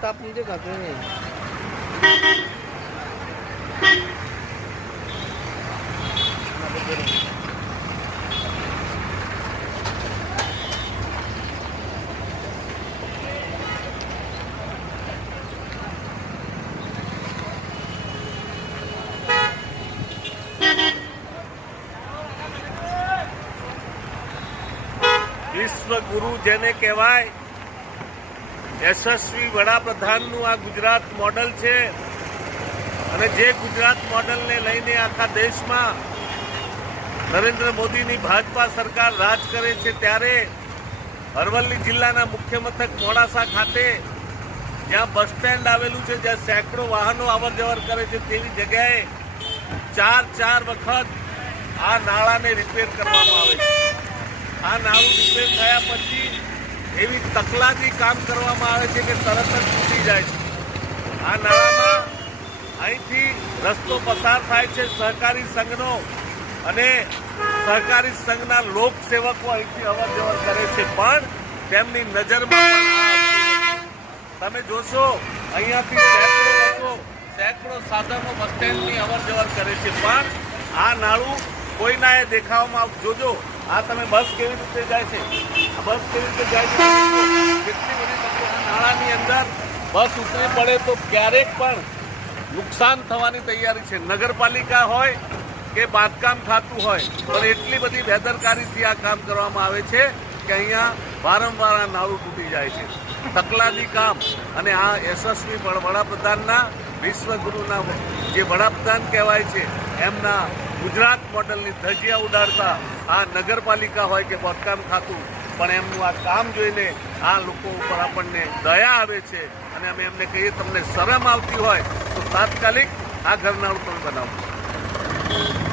따분데 가더니 વિશ્વગુરુ જેને કહેવાય યશસ્વી વડાપ્રધાનનું આ ગુજરાત મોડલ છે અને જે ગુજરાત મોડલને લઈને આખા દેશમાં નરેન્દ્ર મોદીની ભાજપા સરકાર રાજ કરે છે, ત્યારે અરવલ્લી જિલ્લાના મુખ્ય મથક મોડાસા ખાતે જ્યાં બસ સ્ટેન્ડ આવેલું છે, જ્યાં સેંકડો વાહનો અવર જવર કરે છે, તેવી જગ્યાએ ચાર ચાર વખત આ નાળાને રિપેર કરવામાં આવે છે. આ નાળું રિપેર થયા પછી એવી તકલાથી કામ કરવામાં આવે છે કે તરત જ તૂટી જાય છે. આ નાળામાં અહીંથી રસ્તો પસાર થાય છે સહકારી સંઘનો અને સહકારી સંઘના લોકસેવકો અહીંથી અવર જવર કરે છે. પણ તેમની નજરમાં. તમે જોશો, અહીંયાથી સેંકડો સાધનો બસ સ્ટેન્ડની અવર જવર કરે છે. પણ આ નાળું કોઈના એ દેખાવામાં જોજો આ તમે બસ કેવી રીતે જાય છે? બસ કેવી રીતે જાય છે? કેટલી બધી તકલીફ નાળાની અંદર બસ ઉતરી પડે તો ક્યારેક પણ નુકસાન થવાની તૈયારી છે. નગરપાલિકા હોય કે બાંધકામ ખાતું હોય, પણ એટલી બધી બેદરકારીથી આ કામ કરવામાં આવે છે કે અહીંયા વારંવાર આ નાળું તૂટી જાય છે. તકલાદી કામ અને આ યશસ્વી વડા- વડાપ્રધાનના વિશ્વગુરુના જે વડાપ્રધાન કહેવાય છે, એમના ગુજરાત મોડલની ધજિયા ઉડાડતા આ નગરપાલિકા હોય કે બાંધકામ ખાતું, પણ એમનું આ કામ જોઈને આ લોકો ઉપર આપણને દયા આવે છે અને અમે એમને કહીએ, તમને શરમ આવતી હોય તો તાત્કાલિક આ ઘરના તમે બનાવો.